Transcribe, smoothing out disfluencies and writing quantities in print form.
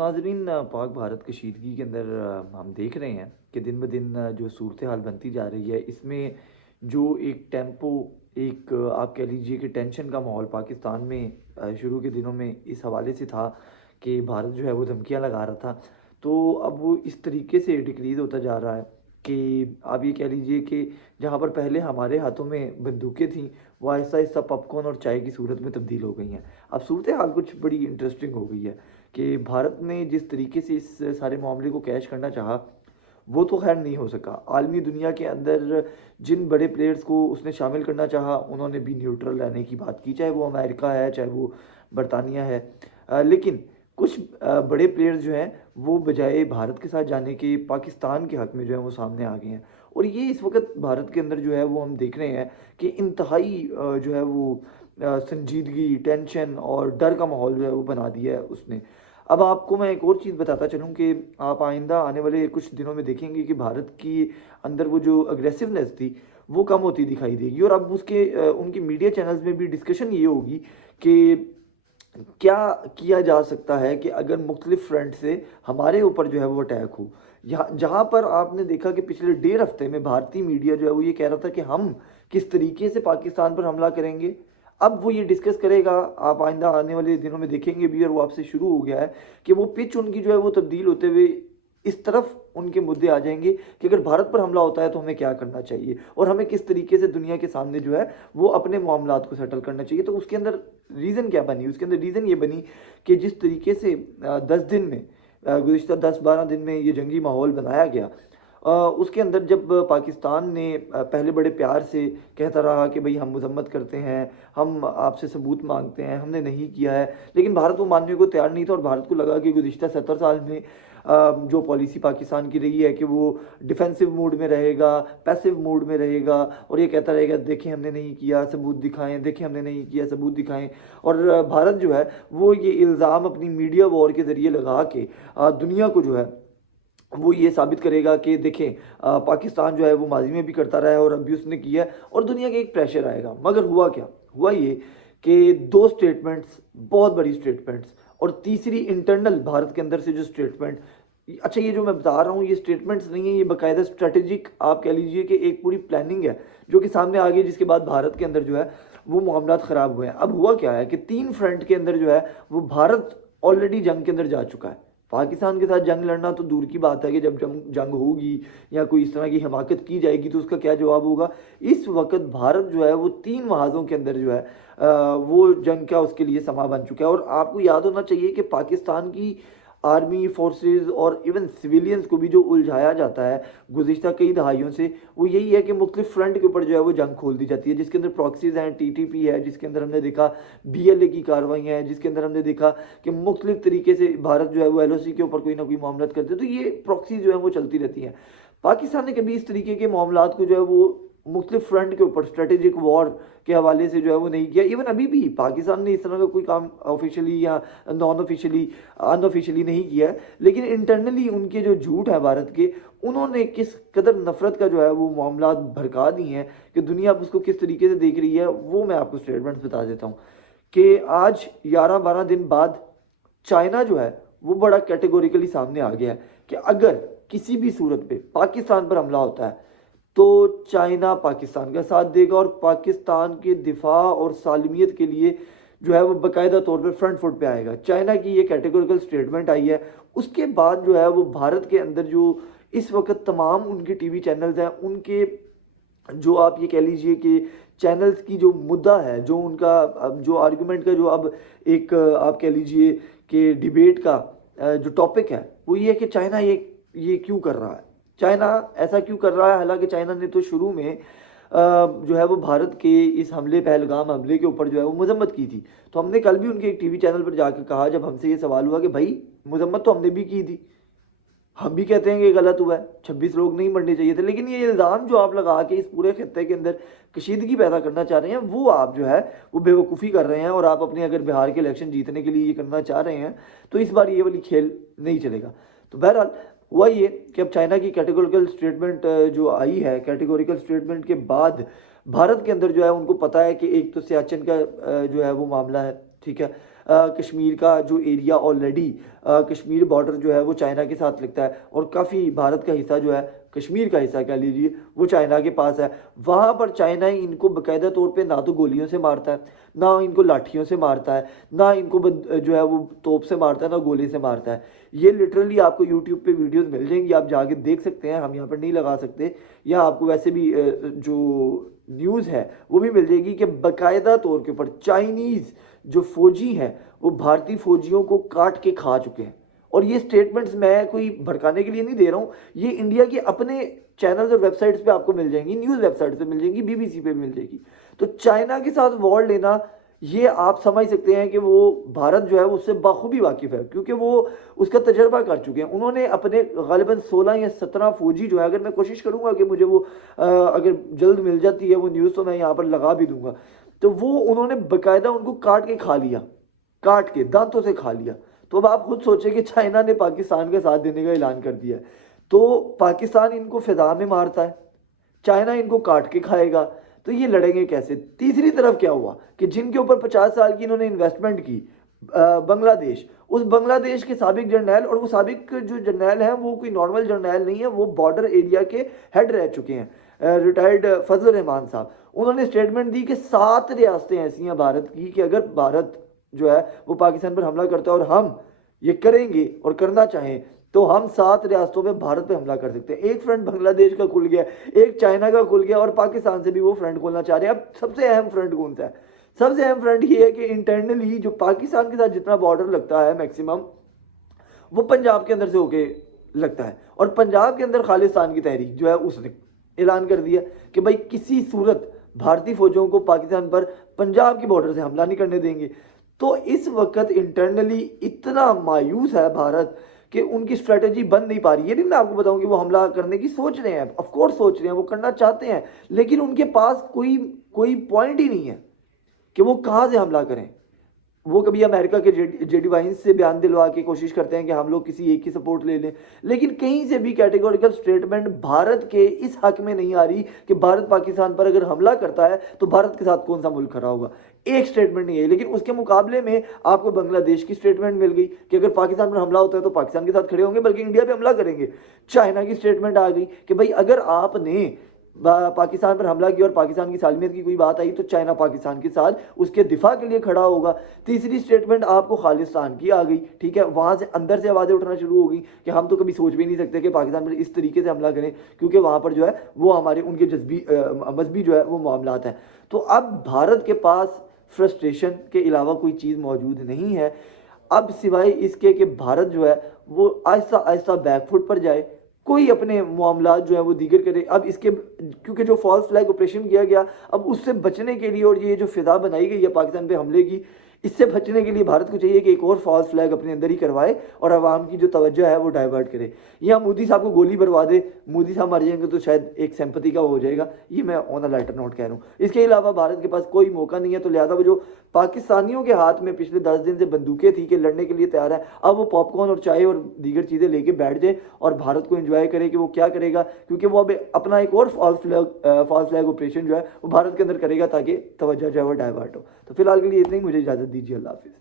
नाज़रीन, पाक भारत कशीदगी के अंदर हम देख रहे हैं कि दिन ब दिन जो सूरत हाल बनती जा रही है, इसमें जो एक टेम्पो, एक आप कह लीजिए कि टेंशन का माहौल पाकिस्तान में शुरू के दिनों में इस हवाले से था कि भारत जो है वो धमकियाँ लगा रहा था। तो अब वो इस तरीके से डिक्रीज़ होता जा रहा है कि आप ये कह लीजिए कि जहाँ पर पहले हमारे हाथों में बंदूकें थीं, वो आहिस्ता-आहिस्ता पॉपकॉर्न और चाय की सूरत में तब्दील हो गई हैं। अब सूरत हाल कुछ बड़ी इंटरेस्टिंग हो गई है कि भारत ने जिस तरीके से इस सारे मामले को कैश करना चाहा, वो तो ख़ैर नहीं हो सका। आलमी दुनिया के अंदर जिन बड़े प्लेयर्स को उसने शामिल करना चाहा, उन्होंने भी न्यूट्रल रहने की बात की, चाहे वो अमेरिका है, चाहे वो बरतानिया है। लेकिन कुछ बड़े प्लेयर्स जो हैं, वो बजाय भारत के साथ जाने के पाकिस्तान के हक़ में जो है वो सामने आ गए हैं। और ये इस वक़्त भारत के अंदर जो है वो हम देख रहे हैं कि इंतहाई जो है वो संजीदगी, टेंशन और डर का माहौल जो है वो बना दिया है उसने। अब आपको मैं एक और चीज़ बताता चलूँ कि आप आइंदा आने वाले कुछ दिनों में देखेंगे कि भारत की अंदर वो जो अग्रेसिवनेस थी, वो कम होती दिखाई देगी। और अब उसके उनके मीडिया चैनल्स में भी डिस्कशन ये होगी कि क्या किया जा सकता है कि अगर मुख्तलिफ फ्रंट से हमारे ऊपर जो है वो अटैक हो। यहाँ जहाँ पर आपने देखा कि पिछले डेढ़ हफ्ते में भारतीय मीडिया जो है वो ये कह रहा था कि हम किस तरीके से पाकिस्तान पर हमला करेंगे। अब वो ये डिस्कस करेगा, आप आइंदा आने वाले दिनों में देखेंगे भी, और वो आपसे शुरू हो गया है कि वो पिच उनकी जो है वो तब्दील होते हुए इस तरफ उनके मुद्दे आ जाएंगे कि अगर भारत पर हमला होता है तो हमें क्या करना चाहिए और हमें किस तरीके से दुनिया के सामने जो है वो अपने मामलात को सेटल करना चाहिए। तो उसके अंदर रीज़न क्या बनी? उसके अंदर रीज़न ये बनी कि जिस तरीके से 10 दिन में गुज़िश्ता 10-12 दिन में ये जंगी माहौल बनाया गया, उसके अंदर जब पाकिस्तान ने पहले बड़े प्यार से कहता रहा कि भई हम मज़म्मत करते हैं, हम आपसे सबूत माँगते हैं, हमने नहीं किया है, लेकिन भारत वो मानने को तैयार नहीं था। और भारत को लगा कि गुज़िश्ता 70 साल में जो पॉलिसी पाकिस्तान की रही है कि वो डिफेंसिव मोड में रहेगा, पैसिव मोड में रहेगा और ये कहता रहेगा देखें हमने नहीं किया, सबूत दिखाएँ, देखें हमने नहीं किया, सबूत दिखाएँ। और भारत जो है वो ये इल्ज़ाम अपनी मीडिया वॉर के ज़रिए लगा के दुनिया को जो है वो ये साबित करेगा कि देखें पाकिस्तान जो है वो माजी में भी करता रहा है और अब भी उसने किया है और दुनिया का एक प्रेशर आएगा। मगर हुआ क्या? हुआ ये कि 2 स्टेटमेंट्स, बहुत बड़ी स्टेटमेंट्स, और तीसरी इंटरनल भारत के अंदर से जो स्टेटमेंट, अच्छा ये जो मैं बता रहा हूँ ये स्टेटमेंट्स नहीं है, ये बाकायदा स्ट्रेटेजिक आप कह लीजिए कि एक पूरी प्लानिंग है जो कि सामने आ गई, जिसके बाद भारत के अंदर जो है वो मामलात ख़राब हुए हैं। अब हुआ क्या है कि 3 फ्रंट के अंदर जो है वो भारत ऑलरेडी जंग के अंदर जा चुका है। पाकिस्तान के साथ जंग लड़ना तो दूर की बात है कि जब जंग होगी या कोई इस तरह की हिमाकत की जाएगी तो उसका क्या जवाब होगा। इस वक्त भारत जो है वो 3 महाज़ों के अंदर जो है वो जंग का उसके लिए समा बन चुका है। और आपको याद होना चाहिए कि पाकिस्तान की आर्मी फोर्सेस और इवन सिविलियंस को भी जो उलझाया जाता है गुज़िश्ता कई दहाइयों से, वो यही है कि मुख्तलिफ फ्रंट के ऊपर जो है वो जंग खोल दी जाती है, जिसके अंदर प्रॉक्सीज हैं, टीटीपी है, जिसके अंदर हमने देखा बीएलए की कार्रवाइयाँ हैं, जिसके अंदर हमने देखा कि मुख्तलिफ तरीके से भारत जो है वो एलओसी के ऊपर कोई ना कोई मामलात करते हैं। तो ये प्रॉक्सी जो है वो चलती रहती हैं। पाकिस्तान ने कभी इस तरीके के मामलात को जो है वो मुख्तलिफ फ्रंट के ऊपर स्ट्रेटेजिक वॉर के हवाले से जो है वो नहीं किया। इवन अभी भी पाकिस्तान ने इस तरह का कोई काम ऑफिशियली या नॉन ऑफिशियली अनऑफिशियली नहीं किया है, लेकिन इंटरनली उनके जो झूठ है भारत के, उन्होंने किस कदर नफरत का जो है वो मामला भड़का दी हैं कि दुनिया अब उसको किस तरीके से देख रही है, वो मैं आपको स्टेटमेंट्स बता देता हूँ कि आज 11-12 दिन बाद चाइना जो है वो बड़ा कैटेगोरिकली सामने आ गया है कि अगर किसी भी सूरत पे पाकिस्तान पर हमला होता है तो चाइना पाकिस्तान का साथ देगा और पाकिस्तान के दिफा और सालमियत के लिए जो है वो बाकायदा तौर पे फ्रंट फुट पे आएगा। चाइना की ये कैटेगोरिकल स्टेटमेंट आई है। उसके बाद जो है वो भारत के अंदर जो इस वक्त तमाम उनके टीवी चैनल्स हैं, उनके जो आप ये कह लीजिए कि चैनल्स की जो मुद्दा है, जो उनका अब जो आर्गुमेंट का जो अब एक आप कह लीजिए कि डिबेट का जो टॉपिक है वो ये है कि चाइना ये क्यों कर रहा है, चाइना ऐसा क्यों कर रहा है। हालांकि चाइना ने तो शुरू में जो है वो भारत के इस हमले, पहलगाम हमले के ऊपर जो है वो मजम्मत की थी। तो हमने कल भी उनके एक टीवी चैनल पर जाकर कहा, जब हमसे ये सवाल हुआ कि भाई मजम्मत तो हमने भी की थी, हम भी कहते हैं कि गलत हुआ है, 26 लोग नहीं मरने चाहिए थे, लेकिन ये इल्ज़ाम जो आप लगा के इस पूरे खत्ते के अंदर कशीदगी पैदा करना चाह रहे हैं, वो आप जो है वो बेवकूफ़ी कर रहे हैं। और आप अपने अगर बिहार के इलेक्शन जीतने के लिए ये करना चाह रहे हैं तो इस बार ये वाली खेल नहीं चलेगा। तो बहरहाल हुआ ये कि अब चाइना की कैटेगोरिकल स्टेटमेंट जो आई है, कैटेगोरिकल स्टेटमेंट के बाद भारत के अंदर जो है उनको पता है कि एक तो सियाचिन का जो है वो मामला है, ठीक है, कश्मीर का जो एरिया ऑलरेडी कश्मीर बॉर्डर जो है वो चाइना के साथ लगता है और काफ़ी भारत का हिस्सा जो है, कश्मीर का हिस्सा कह लीजिए, वो चाइना के पास है। वहाँ पर चाइना इनको बाकायदा तौर पे ना तो गोलियों से मारता है, ना इनको लाठियों से मारता है, ना इनको जो है वो तोप से मारता है, ना गोली से मारता है। ये लिटरली आपको यूट्यूब पे वीडियोस मिल जाएंगी, आप जाके देख सकते हैं, हम यहाँ पर नहीं लगा सकते। या आपको वैसे भी जो न्यूज़ है वो भी मिल जाएगी कि बाकायदा तौर के ऊपर चाइनीज़ जो फौजी हैं वो भारतीय फौजियों को काट के खा चुके हैं। और ये स्टेटमेंट्स मैं कोई भड़काने के लिए नहीं दे रहा हूँ, ये इंडिया के अपने चैनल्स और वेबसाइट्स पे आपको मिल जाएंगी, न्यूज़ वेबसाइट पे मिल जाएंगी, बीबीसी पे मिल जाएगी। तो चाइना के साथ वॉर लेना, ये आप समझ सकते हैं कि वो भारत जो है उससे बाखूबी वाकिफ़ है, क्योंकि वो उसका तजर्बा कर चुके हैं। उन्होंने अपने गालिबन 16 या 17 फौजी जो है, अगर मैं कोशिश करूँगा कि मुझे वो अगर जल्द मिल जाती है वो न्यूज़ तो मैं यहाँ पर लगा भी दूंगा, तो वो उन्होंने बाकायदा उनको काट के खा लिया, काट के दांतों से खा लिया। तो अब आप खुद सोचें कि चाइना ने पाकिस्तान का साथ देने का ऐलान कर दिया है, तो पाकिस्तान इनको फिजा में मारता है, चाइना इनको काट के खाएगा, तो ये लड़ेंगे कैसे। तीसरी तरफ क्या हुआ कि जिनके ऊपर 50 साल की इन्होंने इन्वेस्टमेंट की, बांग्लादेश, उस बांग्लादेश के साबिक जर्नैल, और वो साबिक जो जर्नैल हैं वो कोई नॉर्मल जर्नैल नहीं है, वो बॉर्डर एरिया के हेड रह चुके हैं, रिटायर्ड फजल रहमान साहब। उन्होंने स्टेटमेंट दी कि 7 रियासतें ऐसी हैं भारत की कि अगर भारत जो है वो पाकिस्तान पर हमला करता है और हम ये करेंगे और करना चाहें तो हम 7 रियासतों में भारत पे हमला कर सकते हैं। एक फ्रंट बांग्लादेश का खुल गया, एक चाइना का खुल गया, और पाकिस्तान से भी वो फ्रंट खोलना चाह रहे हैं। अब सबसे अहम फ्रंट कौन सा है? सबसे अहम फ्रंट ये है कि इंटरनली जो पाकिस्तान के साथ जितना बॉर्डर लगता है मैक्सिमम, वो पंजाब के अंदर से होके लगता है। और पंजाब के अंदर खालिस्तान की तहरीक जो है उसने ऐलान कर दिया कि भाई किसी सूरत भारतीय फौजों को पाकिस्तान पर पंजाब की बॉर्डर से हमला नहीं करने देंगे। तो इस वक्त इंटरनली इतना मायूस है भारत कि उनकी स्ट्रेटेजी बन नहीं पा रही। ये भी मैं आपको बताऊं कि वो हमला करने की सोच रहे हैं, ऑफ कोर्स सोच रहे हैं, वो करना चाहते हैं, लेकिन उनके पास कोई कोई पॉइंट ही नहीं है कि वो कहाँ से हमला करें। वो कभी अमेरिका के जेडी वाइंस से बयान दिलवा के कोशिश करते हैं कि हम लोग किसी एक की सपोर्ट ले लें, लेकिन कहीं से भी कैटेगोरिकल स्टेटमेंट भारत के इस हक में नहीं आ रही कि भारत पाकिस्तान पर अगर हमला करता है तो भारत के साथ कौन सा मुल्क खड़ा होगा। एक स्टेटमेंट नहीं है। लेकिन उसके मुकाबले में आपको बांग्लादेश की स्टेटमेंट मिल गई कि अगर पाकिस्तान पर हमला होता है तो पाकिस्तान के साथ खड़े होंगे, बल्कि इंडिया पे हमला करेंगे। चाइना की स्टेटमेंट आ गई कि भाई अगर आपने पाकिस्तान पर हमला किया और पाकिस्तान की सालमियत की कोई बात आई तो चाइना पाकिस्तान के साथ उसके दिफा के लिए खड़ा होगा। तीसरी स्टेटमेंट आपको खालिस्तान की आ गई, ठीक है, वहाँ से अंदर से आवाज़ें उठना शुरू हो गई कि हम तो कभी सोच भी नहीं सकते कि पाकिस्तान पर इस तरीके से हमला करें, क्योंकि वहाँ पर जो है वो हमारे उनके मजहबी जो है वो मामलात हैं। तो अब भारत के पास फ्रस्ट्रेशन के अलावा कोई चीज़ मौजूद नहीं है अब, सिवाय इसके कि भारत जो है वो आहिस्ता आहिस्ता बैकफुट पर जाए, कोई अपने मामलात जो है वो दीगर करे। अब इसके क्योंकि जो फॉल्स फ्लैग ऑपरेशन किया गया, अब उससे बचने के लिए, और ये जो फिजा बनाई गई है पाकिस्तान पे हमले की, इससे बचने के लिए भारत को चाहिए कि एक और फॉल्स फ्लैग अपने अंदर ही करवाए और आवाम की जो तवज्जो है वो डाइवर्ट करे। या मोदी साहब को गोली बरवा दे, मोदी साहब मर जाएंगे तो शायद एक सिंपैथी का हो जाएगा। ये मैं ऑन अ लाइटर नोट कह रहा हूँ। इसके अलावा भारत के पास कोई मौका नहीं है, तो लिहाजा वो जो पाकिस्तानियों के हाथ में पिछले 10 दिन से बंदूकें थी कि लड़ने के लिए तैयार है, अब वो पॉपकॉर्न और चाय और दीगर चीज़ें लेके बैठ जाए और भारत को एंजॉय करे कि वो क्या करेगा, क्योंकि वो अब अपना एक और फॉल्स फ्लैग ऑपरेशन जो है वो भारत के अंदर करेगा ताकि तवज्जो जो है वो डाइवर्ट हो। तो फिलहाल के लिए इतना ही, मुझे इजाज़त दीजिए, अल्लाह हाफिज़।